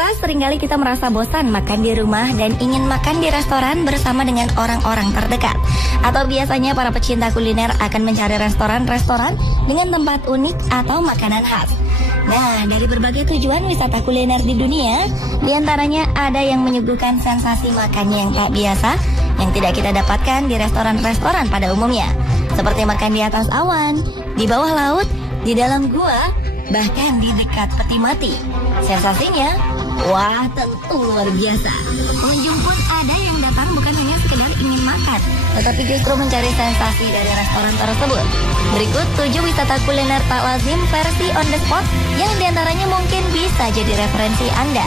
Pemirsa, seringkali kita merasa bosan makan di rumah dan ingin makan di restoran bersama dengan orang-orang terdekat. Atau biasanya para pecinta kuliner akan mencari restoran-restoran dengan tempat unik atau makanan khas. Nah, dari berbagai tujuan wisata kuliner di dunia, diantaranya ada yang menyuguhkan sensasi makannya yang tak biasa, yang tidak kita dapatkan di restoran-restoran pada umumnya. Seperti makan di atas awan, di bawah laut, di dalam gua, bahkan di dekat peti mati. Sensasinya, wah tentu luar biasa. Pengunjung pun ada yang datang bukan hanya sekedar ingin makan, tetapi justru mencari sensasi dari restoran tersebut. Berikut 7 wisata kuliner tak lazim versi on the spot yang diantaranya mungkin bisa jadi referensi Anda.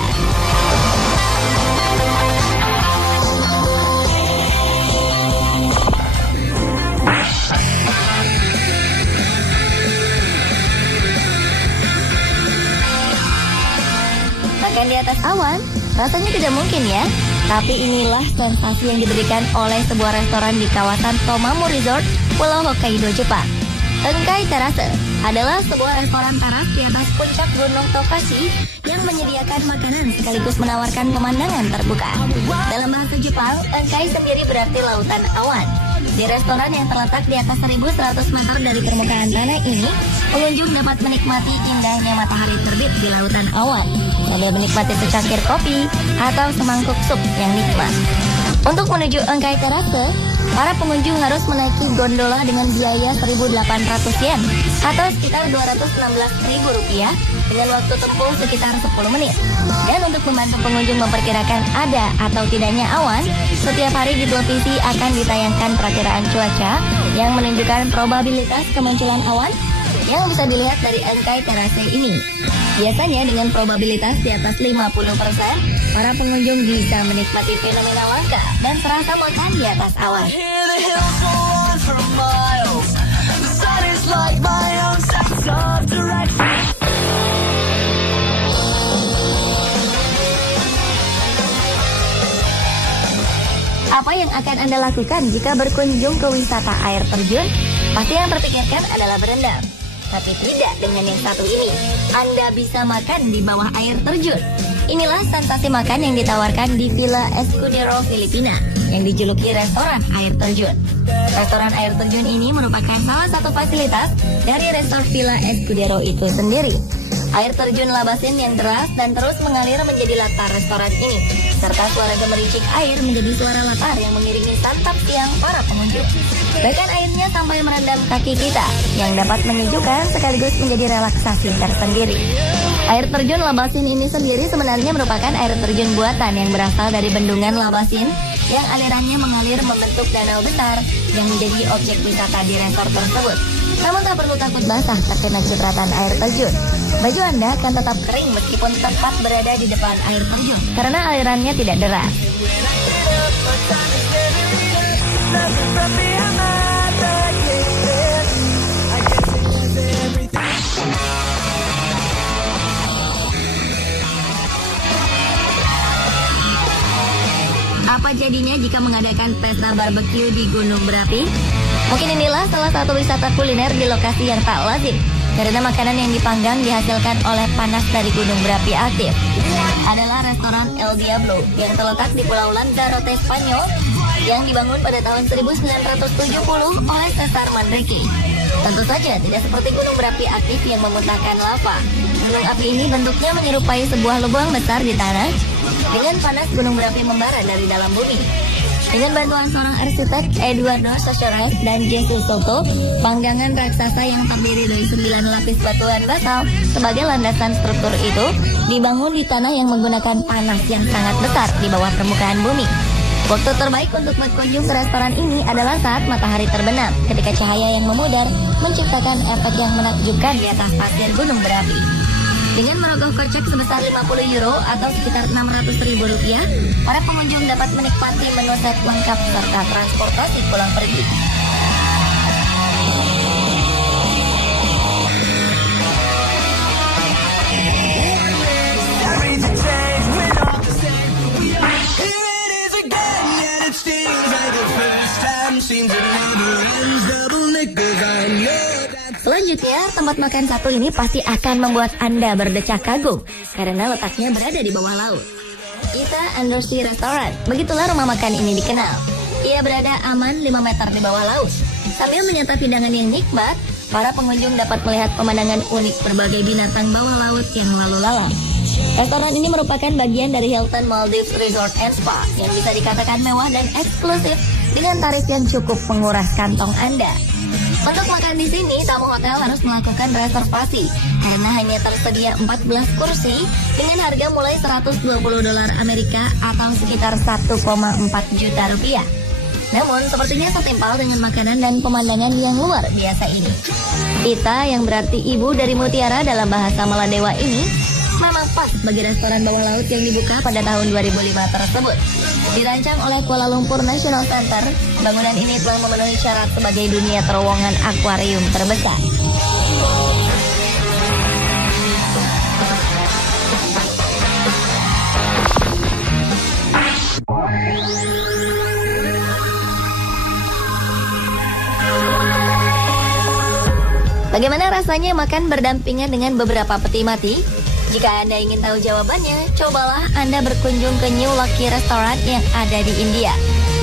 Makan di atas awan, rasanya tidak mungkin ya. Tapi inilah sensasi yang diberikan oleh sebuah restoran di kawasan Tomamu Resort, Pulau Hokkaido, Jepang. Engkai Terrace adalah sebuah restoran teras di atas puncak Gunung Tokashi yang menyediakan makanan sekaligus menawarkan pemandangan terbuka. Dalam bahasa Jepang, Engkai sendiri berarti lautan awan. Di restoran yang terletak di atas 1.100 meter dari permukaan tanah ini, pengunjung dapat menikmati indahnya matahari terbit di lautan awan sambil menikmati secangkir kopi atau semangkuk sup yang nikmat. Untuk menuju Engkai Terrace, para pengunjung harus menaiki gondola dengan biaya 1.800 yen atau sekitar Rp216.000 dengan waktu tempuh sekitar 10 menit. Dan untuk membantu pengunjung memperkirakan ada atau tidaknya awan, setiap hari di televisi akan ditayangkan perakiraan cuaca yang menunjukkan probabilitas kemunculan awan yang bisa dilihat dari Engkai Terrace ini. Biasanya dengan probabilitas di atas 50%, para pengunjung bisa menikmati fenomena langka dan serasa makan di atas awan. Apa yang akan Anda lakukan jika berkunjung ke wisata air terjun? Pasti yang terpikirkan adalah berendam. Tapi tidak dengan yang satu ini. Anda bisa makan di bawah air terjun. Inilah sensasi makan yang ditawarkan di Villa Escudero, Filipina, yang dijuluki restoran air terjun. Restoran air terjun ini merupakan salah satu fasilitas dari resort Villa Escudero itu sendiri. Air terjun labasin yang deras dan terus mengalir menjadi latar restoran ini, serta suara gemericik air menjadi suara latar yang mengiringi santap siang para pengunjung. Bahkan airnya sampai merendam kaki kita, yang dapat menyejukkan sekaligus menjadi relaksasi tersendiri. Air terjun labasin ini sendiri sebenarnya merupakan air terjun buatan yang berasal dari bendungan labasin yang alirannya mengalir membentuk danau besar yang menjadi objek wisata di resort tersebut. Namun tak perlu takut basah terkena cipratan air terjun. Baju Anda akan tetap kering meskipun tepat berada di depan air terjun karena alirannya tidak deras. Apa jadinya jika mengadakan pesta barbecue di gunung berapi? Mungkin inilah salah satu wisata kuliner di lokasi yang tak lazim, karena makanan yang dipanggang dihasilkan oleh panas dari gunung berapi aktif. Adalah restoran El Diablo yang terletak di Pulau Lanzarote, Spanyol, yang dibangun pada tahun 1970 oleh Cesar Manrique. Tentu saja tidak seperti gunung berapi aktif yang memuntahkan lava. Gunung api ini bentuknya menyerupai sebuah lubang besar di tanah dengan panas gunung berapi membara dari dalam bumi. Dengan bantuan seorang arsitek Eduardo Sochares dan Jesus Soto, panggangan raksasa yang terdiri dari 9 lapis batuan basal sebagai landasan struktur itu dibangun di tanah yang menggunakan panas yang sangat besar di bawah permukaan bumi. Waktu terbaik untuk berkunjung ke restoran ini adalah saat matahari terbenam, ketika cahaya yang memudar menciptakan efek yang menakjubkan di atas pasir gunung berapi. Dengan merogoh kocek sebesar 50 euro atau sekitar Rp600.000, para pengunjung dapat menikmati menu set lengkap serta transportasi pulang pergi. Selanjutnya, tempat makan satu ini pasti akan membuat Anda berdecak kagum karena letaknya berada di bawah laut. Kita Undersea Restaurant, begitulah rumah makan ini dikenal. Ia berada aman 5 meter di bawah laut. Sambil menyantap hidangan yang nikmat, para pengunjung dapat melihat pemandangan unik berbagai binatang bawah laut yang lalu lalang. Restoran ini merupakan bagian dari Hilton Maldives Resort and Spa yang bisa dikatakan mewah dan eksklusif dengan tarif yang cukup menguras kantong Anda. Untuk makan di sini, tamu hotel harus melakukan reservasi karena hanya tersedia 14 kursi dengan harga mulai $120 Amerika atau sekitar 1,4 juta rupiah. Namun, sepertinya setimpal dengan makanan dan pemandangan yang luar biasa ini. Ita, yang berarti ibu dari mutiara dalam bahasa Maladewa ini, memang pas bagi restoran bawah laut yang dibuka pada tahun 2005 tersebut. Dirancang oleh Kuala Lumpur National Center, bangunan ini telah memenuhi syarat sebagai dunia terowongan akuarium terbesar. Bagaimana rasanya makan berdampingan dengan beberapa peti mati? Jika Anda ingin tahu jawabannya, cobalah Anda berkunjung ke New Lucky Restaurant yang ada di India.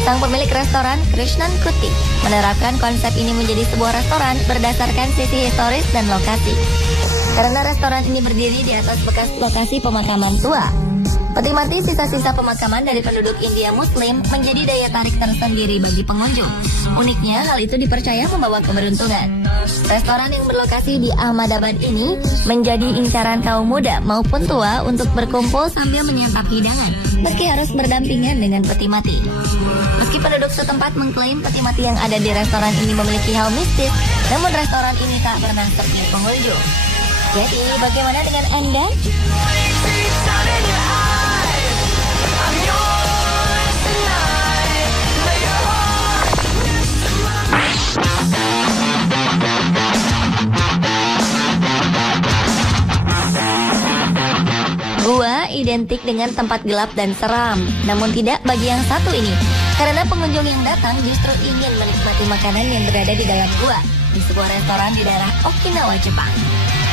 Sang pemilik restoran, Krishnan Kuti, menerapkan konsep ini menjadi sebuah restoran berdasarkan sisi historis dan lokasi. Karena restoran ini berdiri di atas bekas lokasi pemakaman tua, peti mati sisa-sisa pemakaman dari penduduk India Muslim menjadi daya tarik tersendiri bagi pengunjung. Uniknya, hal itu dipercaya membawa keberuntungan. Restoran yang berlokasi di Ahmedabad ini menjadi incaran kaum muda maupun tua untuk berkumpul sambil menyantap hidangan, meski harus berdampingan dengan peti mati. Meski penduduk setempat mengklaim peti mati yang ada di restoran ini memiliki hal mistis, namun restoran ini tak pernah sepi pengunjung. Jadi, bagaimana dengan Anda? Gua identik dengan tempat gelap dan seram, namun tidak bagi yang satu ini. Karena pengunjung yang datang justru ingin menikmati makanan yang berada di dalam gua, di sebuah restoran di daerah Okinawa, Jepang.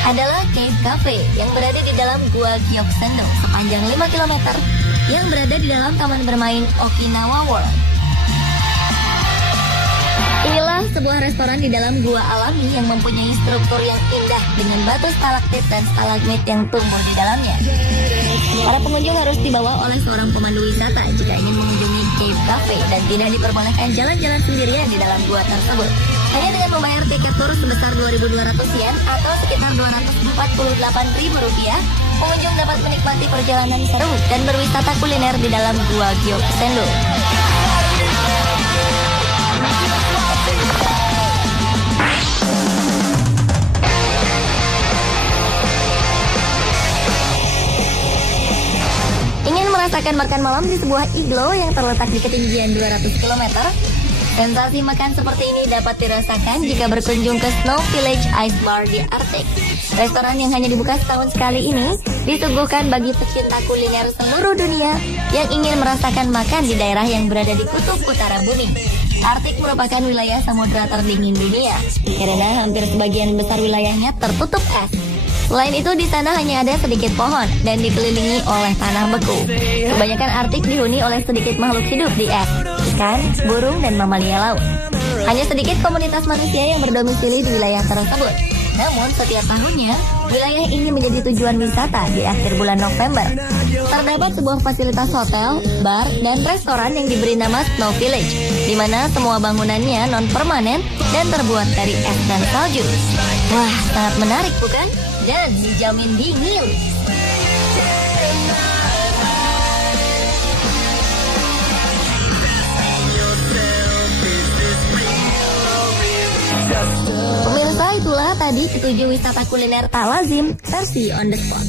Adalah Cave Cafe yang berada di dalam gua Gyokusendo sepanjang 5 km yang berada di dalam taman bermain Okinawa World. Inilah sebuah restoran di dalam gua alami yang mempunyai struktur yang indah dengan batu stalaktit dan stalagmit yang tumbuh di dalamnya. Para pengunjung harus dibawa oleh seorang pemandu wisata jika ingin mengunjungi Cave Cafe dan tidak diperbolehkan jalan-jalan sendirian di dalam gua tersebut. Hanya dengan membayar tiket tur sebesar 2.200 yen atau sekitar 248.000 rupiah, pengunjung dapat menikmati perjalanan seru dan berwisata kuliner di dalam gua Gyokusendo. Ingin merasakan makan malam di sebuah iglo yang terletak di ketinggian 200 km? Sensasi makan seperti ini dapat dirasakan jika berkunjung ke Snow Village Ice Bar di Arctic. Restoran yang hanya dibuka setahun sekali ini disuguhkan bagi pecinta kuliner seluruh dunia yang ingin merasakan makan di daerah yang berada di kutub utara bumi. Arctic merupakan wilayah samudra terdingin dunia karena hampir sebagian besar wilayahnya tertutup es. Selain itu, di sana hanya ada sedikit pohon dan dikelilingi oleh tanah beku. Kebanyakan Arctic dihuni oleh sedikit makhluk hidup di es, ikan, burung, dan mamalia laut. Hanya sedikit komunitas manusia yang berdomisili di wilayah tersebut. Namun, setiap tahunnya, wilayah ini menjadi tujuan wisata di akhir bulan November. Terdapat sebuah fasilitas hotel, bar, dan restoran yang diberi nama Snow Village, di mana semua bangunannya non-permanen dan terbuat dari es dan salju. Wah, sangat menarik bukan? Dan dijamin dingin. Pemirsa, itulah tadi 7 wisata kuliner tak lazim versi on the spot.